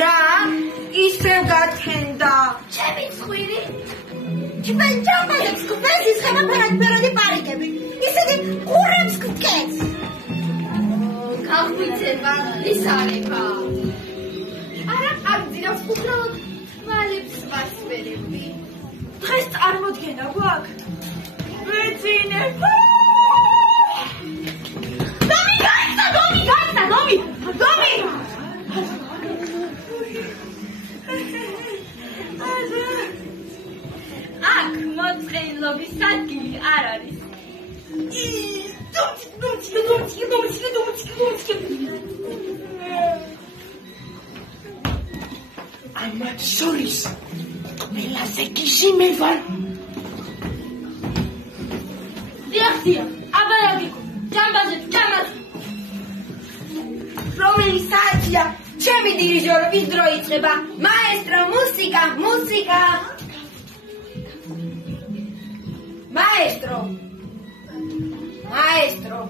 რა ისევ გათენდა ჩემი ცხვირი ჩვენ ჯამბაზებს გვერდის ხებაფერად პარიკები ისეთი ყურებს გკეთს გაღვიძება ის არება არა აღძინავს უბრალოდ თვალებს ვასვერები დღეს წარმოდგენა გვაქვს ვეძინე დომი აქ მოწყენლობის ადგილი არ არის ამათ შორის ყველაზე გიჟი მე ვარ დიახ აბარაგიკო ჯამბაზ რომელი საათია ჩემი დირიჟორობის დრო იწყება მაესტრო მუსიკა Maestro!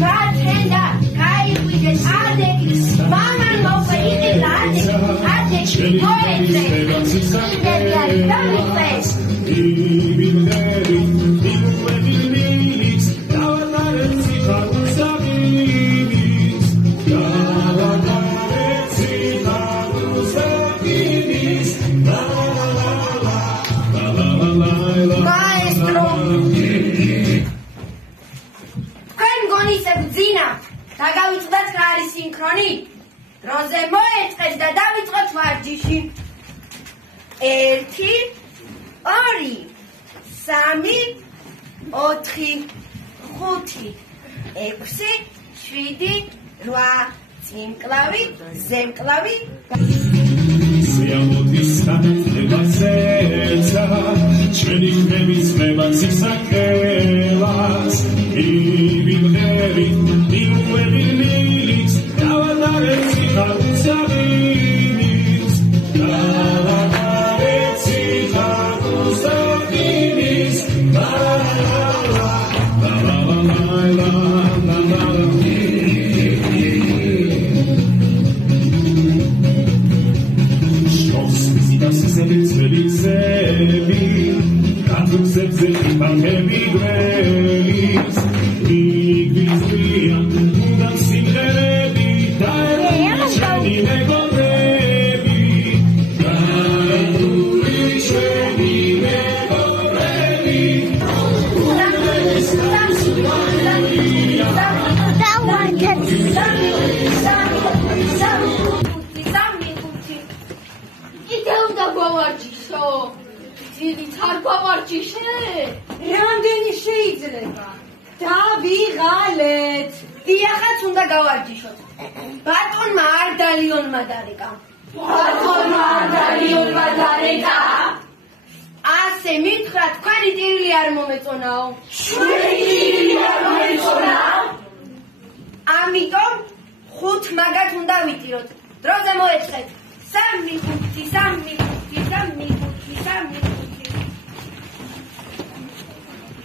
Gratenda, caiuides, adegis, maman mauferite lades, adegis, poetre, interialidades. დაგავიწყდათ რა არის სინქრონი? დროზე მოეწყეთ და დავიწყოთ ვარჯიში. 1 2 3 4 5 6 7 8 წინკლავი ზემკლავი სიამოდისა ლებაცეცა ჩვენი ხმების ხმებას ისაკელას ივიმღერი იმუებილიც დავადარեցი ხალხსაგინის დავადარեցი ხალხსაგინის რამდენი შეიძლება? დავიღალეთ. დიახაც უნდა გავარჯიშოთ. ბატონმა არდალიონმა დარეკა. ასე მითხრა თქვენი ტირილი არ მომეწონაო. ჩვენი ტირილი არ მომეწონა. ამიტომ 5 მაგათ უნდა ვიტიროთ. დროზე მოეწყეთ. 3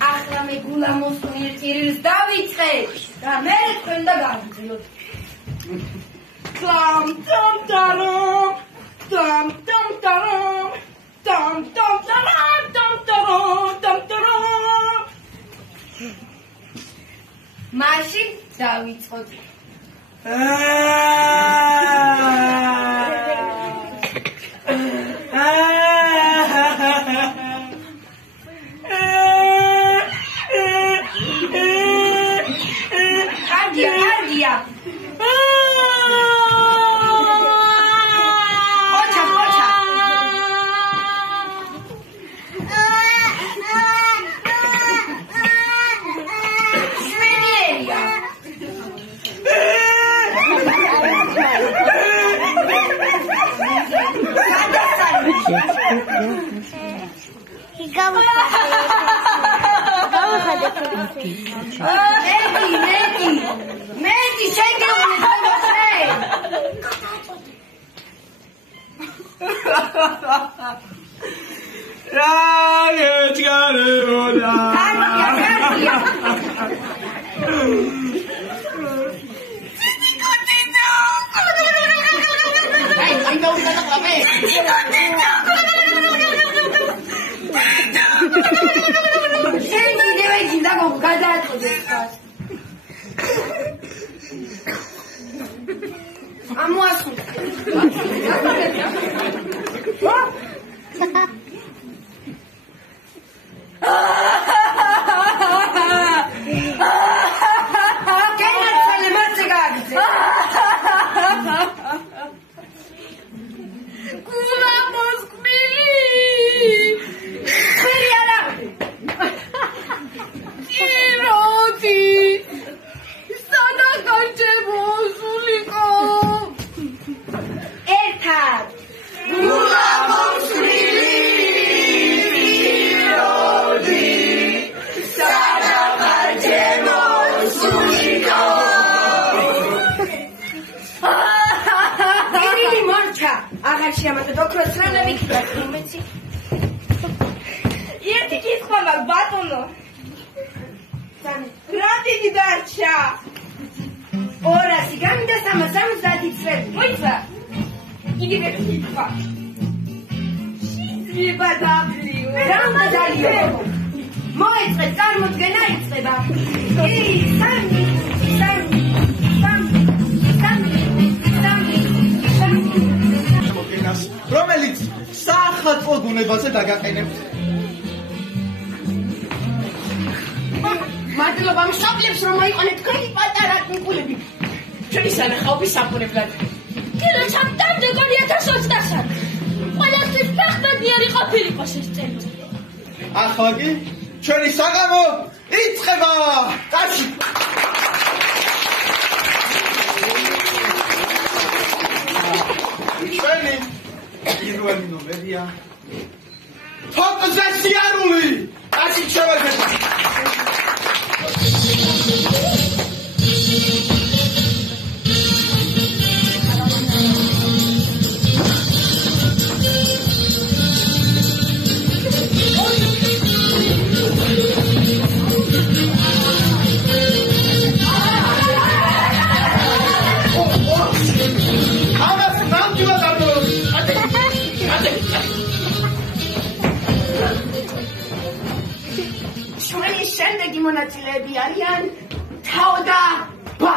ახლა მე გულა მოსუნილ ტირილს დავიწყეთ და მე თქვენ და გავიძიოთ. მაშინ დავიწყოთ. Meti, check it out. შენ კიდევ იგინდა გადააწყვეტე ხარ. ამოასხუნე. Siamo dopo strana vita come ci Io ti chiedo ma battono Grandi di darcia Ora si cambia stiamo stati freddi Poi fa Chi deve fa Mi badabli Rama dalio Moi tre calmo genai treba Ehi sami რომელიც სახალხო გუნებაზე დაგაყენებთ. მადლობა მსოფლებს რომ მოიყოლეთ თქვენი პატარა კუნკულები. ჩვენი სანახაობის საფუძვლად. კილოჩამ დამდეგონი 1023. ყველასთვის ფეხბედიერი ყოფილიყო ეს წელი. ახლა კი ჩვენი საღამო იწყება. კაცი ჩვენი პირველი ნომერია თოქზე სიარული კაცი შევაგება ჩვენი შემდეგი მონაწილეები არიან თავ და ბა